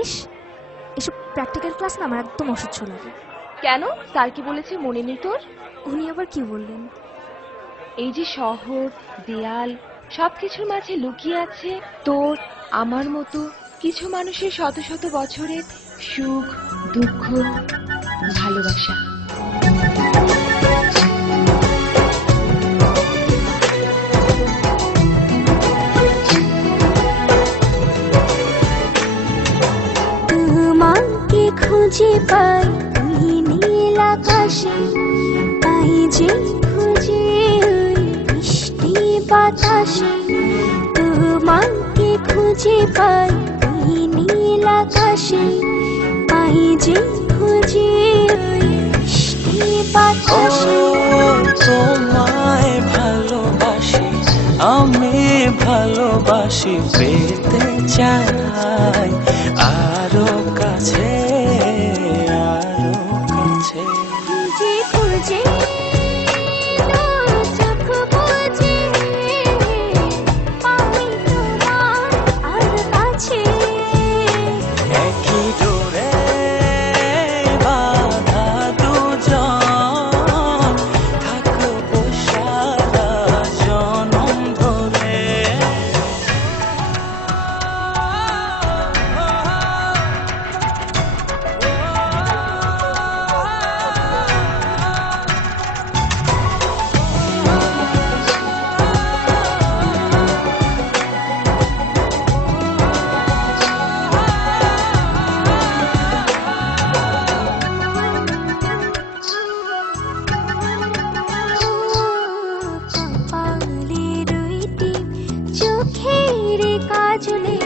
ইস, এসব practical class না আমার একদম অসহ্য লাগে। কেন, স্যার কি বলেছে মনে নেই তোর? উনি আবার কি বললেন? এই যে শহর, দেয়াল, সবকিছুর মাঝে লুকিয়ে আছে তোর আমার মতো কিছু মানুষের শত শত বছরের সুখ, দুঃখ, ভালোবাসা। তোমাকে খুঁজে পাই ওই নীল আকাশে, পাই যে খুঁজে ওই মিষ্টি বাতাসে। তোমাকে খুঁজে পাই ওই নীল আকাশে, পাই যে খুঁজে ওই মিষ্টি বাতাসে। তোমায় ভালোবাসি, আমি ভালোবাসি, পেতে চাই আরো কাছে, আরো কাছে। খুঁজে খুঁজে তোর চোখ বুজে, পাই তোমার আর কাছে। একই ডোরে বাঁধা দুজন, থাকবো সারা জনম ধরে। কপালে দুইটি চোখের কাজলে,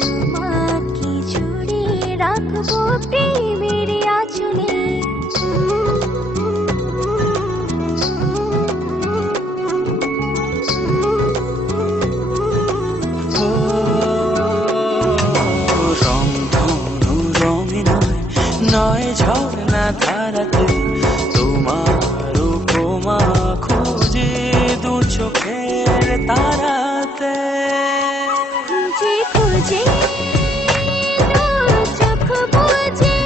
তোমাকে জুড়ে রাখবো প্রেমের আঁচলে। রংধনু রঙে নয়, নয় ঝর্ণা ধারাতে, তোমার উপমা খুঁজে দু চোখের তারাতে। খুঁজে খুঁজে তোর চোখ বুজে,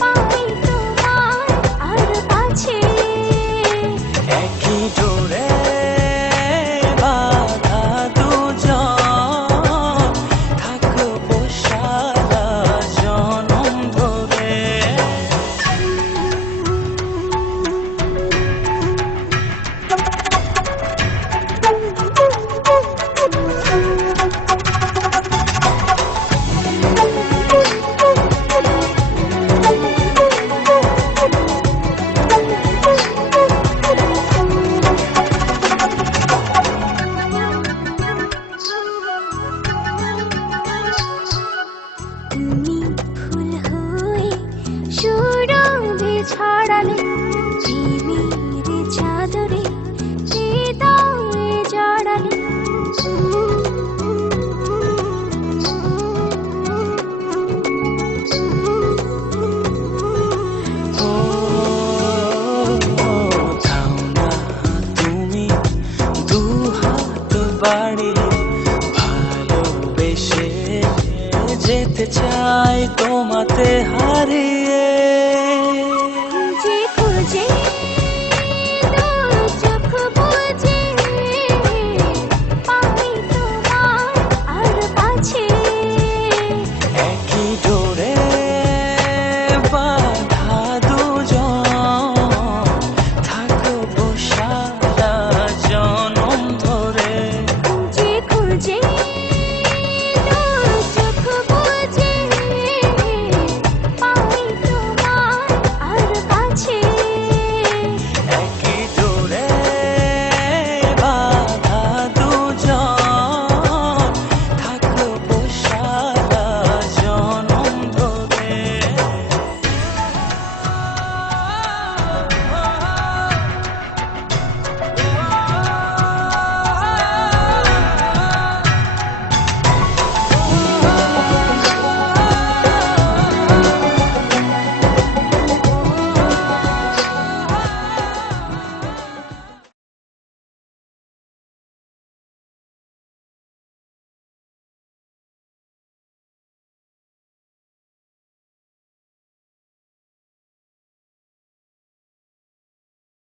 পাই তোমার আর কাছে। একই